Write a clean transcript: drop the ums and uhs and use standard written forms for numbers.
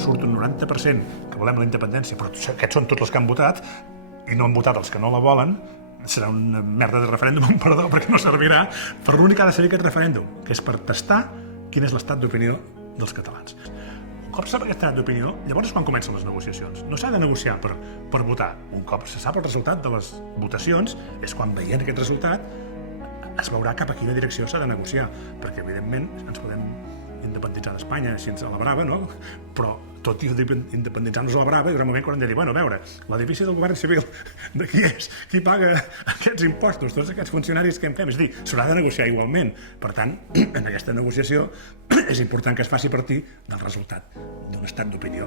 surt un 90% que volem la independència, però aquests són tots els que han votat, i no han votat els que no la volen, serà una merda de referèndum, perdó, perquè no servirà, per l'únic que ha de servir aquest referèndum, que és per tastar quin és l'estat d'opinió dels catalans. Un cop sap aquest estat d'opinió, llavors és quan comencen les negociacions. No s'ha de negociar per votar. Un cop se sap el resultat de les votacions, és quan veient aquest resultat es veurà cap a quina direcció s'ha de negociar, perquè evidentment ens podem independitzar d'Espanya si ens a la brava, no? Però tot i independitzar-nos a la brava, hi haurà un moment quan hem de dir, bueno, a veure, l'edifici del govern civil de qui és? Qui paga aquests impostos? Tots aquests funcionaris que en fem? És a dir, s'haurà de negociar igualment. Per tant, en aquesta negociació és important que es faci partir del resultat d'un estat d'opinió.